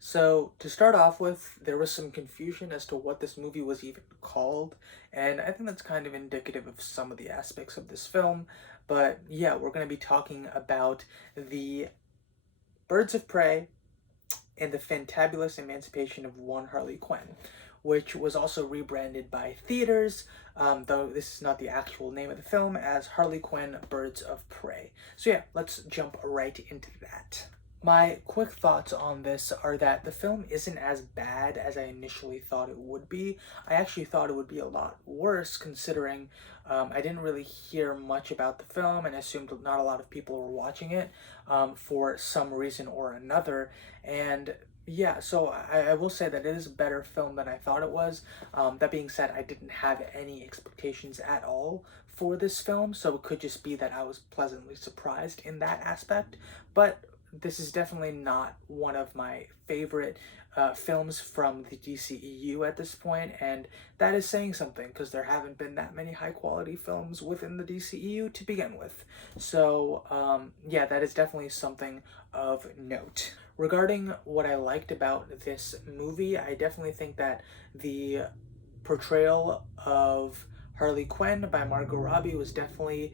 So, to start off with, there was some confusion as to what this movie was even called, and I think that's kind of indicative of some of the aspects of this film. But yeah, we're going to be talking about the Birds of Prey and the Fantabulous Emancipation of One Harley Quinn, which was also rebranded by theaters, though this is not the actual name of the film, as Harley Quinn Birds of Prey. So yeah, let's jump right into that. My quick thoughts on this are that the film isn't as bad as I initially thought it would be. I actually thought it would be a lot worse considering I didn't really hear much about the film and assumed not a lot of people were watching it for some reason or another. And yeah, so I will say that it is a better film than I thought it was. That being said, I didn't have any expectations at all for this film, so it could just be that I was pleasantly surprised in that aspect. But this is definitely not one of my favorite films from the DCEU at this point, and that is saying something because there haven't been that many high quality films within the DCEU to begin with. So, yeah, that is definitely something of note. Regarding what I liked about this movie, I definitely think that the portrayal of Harley Quinn by Margot Robbie was definitely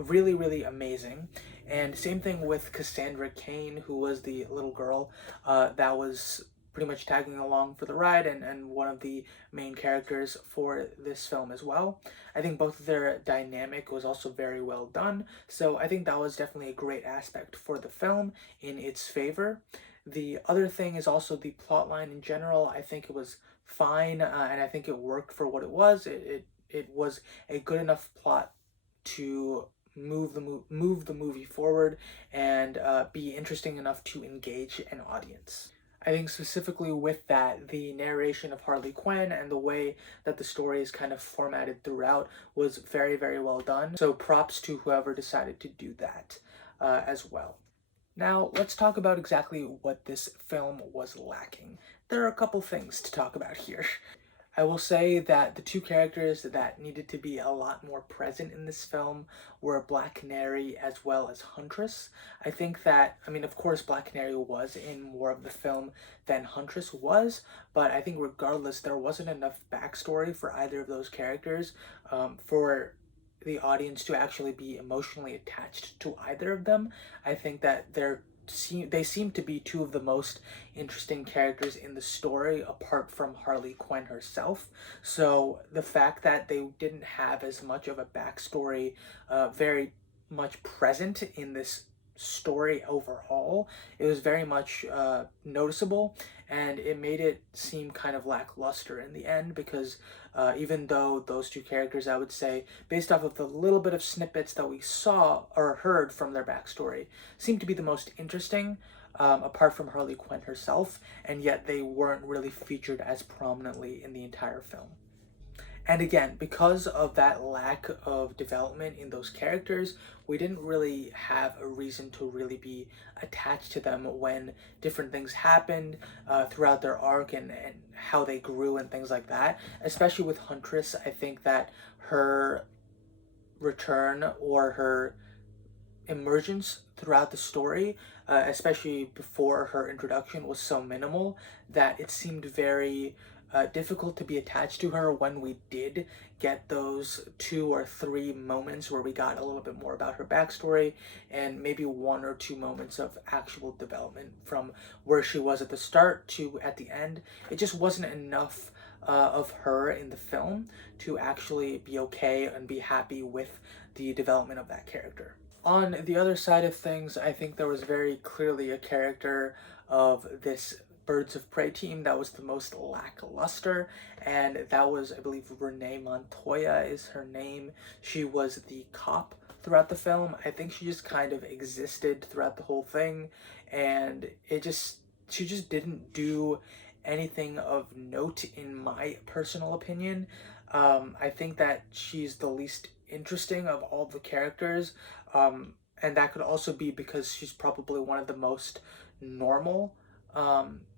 really, really amazing. And same thing with Cassandra Cain, who was the little girl that was pretty much tagging along for the ride and one of the main characters for this film as well. I think both of their dynamic was also very well done. So I think that was definitely a great aspect for the film in its favor. The other thing is also the plot line in general. I think it was fine, and I think it worked for what it was. It was a good enough plot to move the movie forward and be interesting enough to engage an audience. I think specifically with that, the narration of Harley Quinn and the way that the story is kind of formatted throughout was very, very well done. So props to whoever decided to do that as well. Now, let's talk about exactly what this film was lacking. There are a couple things to talk about here. I will say that the two characters that needed to be a lot more present in this film were Black Canary as well as Huntress. I think that, I mean, of course, Black Canary was in more of the film than Huntress was, but I think regardless, there wasn't enough backstory for either of those characters for the audience to actually be emotionally attached to either of them. I think that they seem to be two of the most interesting characters in the story apart from Harley Quinn herself. So the fact that they didn't have as much of a backstory very much present in this story overall, it was very much noticeable, and it made it seem kind of lackluster in the end because even though those two characters, I would say, based off of the little bit of snippets that we saw or heard from their backstory, seemed to be the most interesting, apart from Harley Quinn herself, and yet they weren't really featured as prominently in the entire film. And again, because of that lack of development in those characters, we didn't really have a reason to really be attached to them when different things happened throughout their arc and how they grew and things like that. Especially with Huntress, I think that her return or her emergence throughout the story, especially before her introduction, was so minimal that it seemed very difficult to be attached to her when we did get those 2 or 3 moments where we got a little bit more about her backstory and maybe 1 or 2 moments of actual development from where she was at the start to at the end. It just wasn't enough of her in the film to actually be okay and be happy with the development of that character. On the other side of things, I think there was very clearly a character of this Birds of Prey team that was the most lackluster, and that was, I believe, Renee Montoya is her name. She was the cop throughout the film. I think she just kind of existed throughout the whole thing, and she just didn't do anything of note in my personal opinion. I think that she's the least interesting of all the characters, and that could also be because she's probably one of the most normal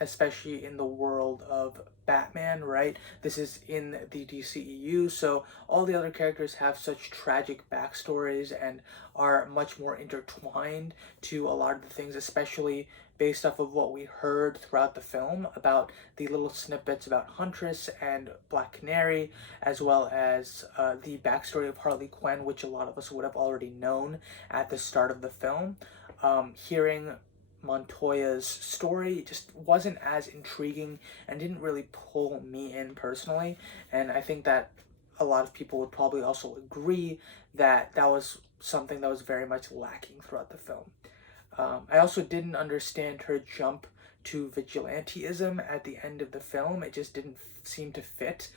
especially in the world of Batman, right? This is in the DCEU, so all the other characters have such tragic backstories and are much more intertwined to a lot of the things, especially based off of what we heard throughout the film about the little snippets about Huntress and Black Canary, as well as the backstory of Harley Quinn, which a lot of us would have already known at the start of the film. Hearing Montoya's story just wasn't as intriguing and didn't really pull me in personally. And I think that a lot of people would probably also agree that that was something that was very much lacking throughout the film. I also didn't understand her jump to vigilanteism at the end of the film. It just didn't seem to fit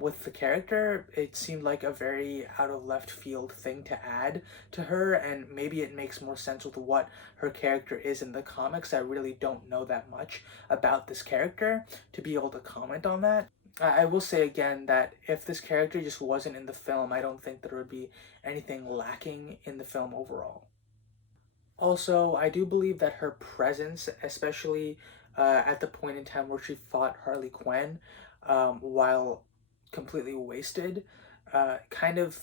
with the character. It seemed like a very out of left field thing to add to her, and maybe it makes more sense with what her character is in the comics. I really don't know that much about this character to be able to comment on that. I will say again that if this character just wasn't in the film, I don't think there would be anything lacking in the film overall. Also, I do believe that her presence, especially at the point in time where she fought Harley Quinn, while completely wasted, kind of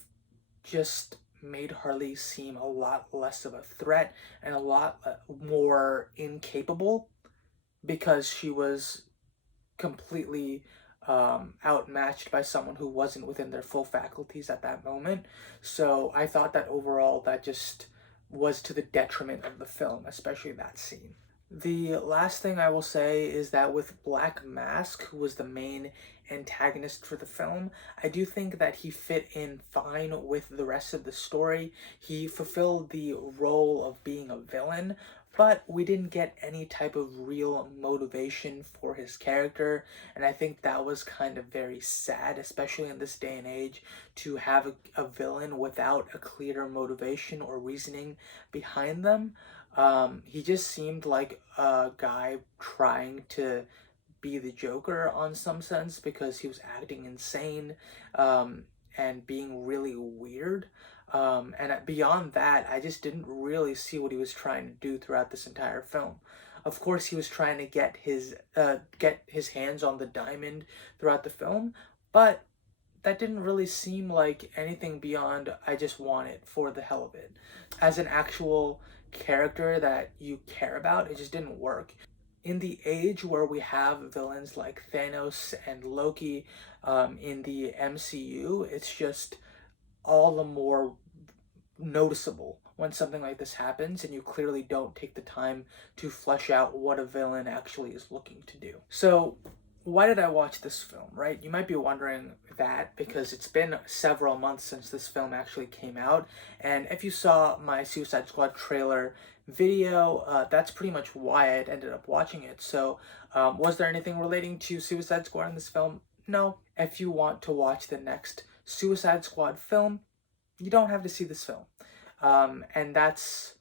just made Harley seem a lot less of a threat and a lot more incapable because she was completely outmatched by someone who wasn't within their full faculties at that moment. So I thought that overall that just was to the detriment of the film, especially that scene. The last thing I will say is that with Black Mask, who was the main antagonist for the film, I do think that he fit in fine with the rest of the story. He fulfilled the role of being a villain, but we didn't get any type of real motivation for his character, and I think that was kind of very sad, especially in this day and age, to have a villain without a clear motivation or reasoning behind them. He just seemed like a guy trying to be the Joker on some sense because he was acting insane and being really weird. And beyond that, I just didn't really see what he was trying to do throughout this entire film. Of course, he was trying to get his hands on the diamond throughout the film, but that didn't really seem like anything beyond I just want it for the hell of it. As an actual character that you care about, it just didn't work. In the age where we have villains like Thanos and Loki in the MCU, it's just all the more noticeable when something like this happens and you clearly don't take the time to flesh out what a villain actually is looking to do. So, why did I watch this film, right? You might be wondering that because it's been several months since this film actually came out. And if you saw my Suicide Squad trailer video, that's pretty much why I ended up watching it. So, was there anything relating to Suicide Squad in this film? No. If you want to watch the next Suicide Squad film, you don't have to see this film. And that's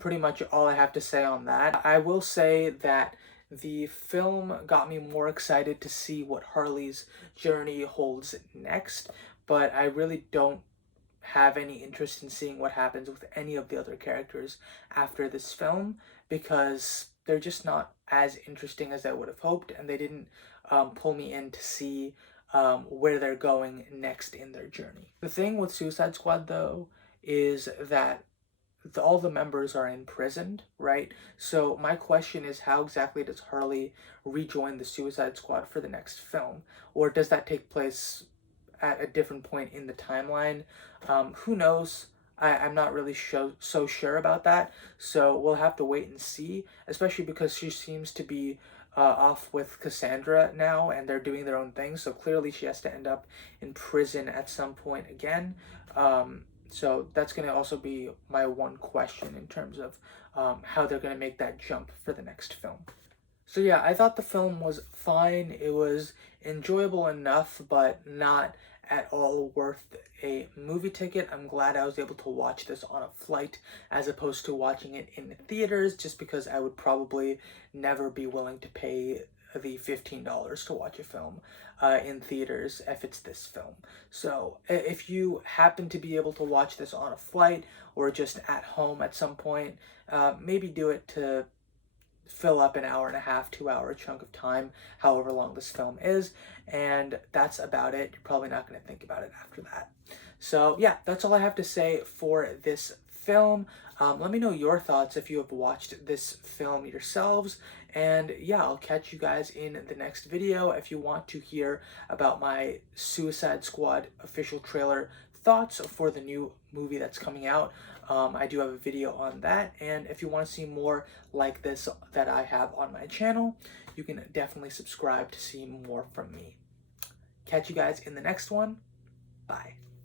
pretty much all I have to say on that. I will say that the film got me more excited to see what Harley's journey holds next, but I really don't have any interest in seeing what happens with any of the other characters after this film because they're just not as interesting as I would have hoped, and they didn't pull me in to see where they're going next in their journey. The thing with Suicide Squad, though, is that all the members are imprisoned, right? So my question is, how exactly does Harley rejoin the Suicide Squad for the next film? Or does that take place at a different point in the timeline? Who knows? I'm not really so sure about that. So we'll have to wait and see, especially because she seems to be off with Cassandra now and they're doing their own thing. So clearly she has to end up in prison at some point again. So that's going to also be my one question in terms of how they're going to make that jump for the next film. So yeah, I thought the film was fine. It was enjoyable enough, but not at all worth a movie ticket. I'm glad I was able to watch this on a flight as opposed to watching it in theaters, just because I would probably never be willing to pay the $15 to watch a film in theaters if it's this film. So if you happen to be able to watch this on a flight or just at home at some point, maybe do it to fill up an hour and a half, 2 hour chunk of time, however long this film is, and that's about it. You're probably not going to think about it after that. So yeah, that's all I have to say for this film. Let me know your thoughts if you have watched this film yourselves. And yeah, I'll catch you guys in the next video. If you want to hear about my Suicide Squad official trailer thoughts for the new movie that's coming out, I do have a video on that. And if you want to see more like this that I have on my channel, you can definitely subscribe to see more from me. Catch you guys in the next one. Bye.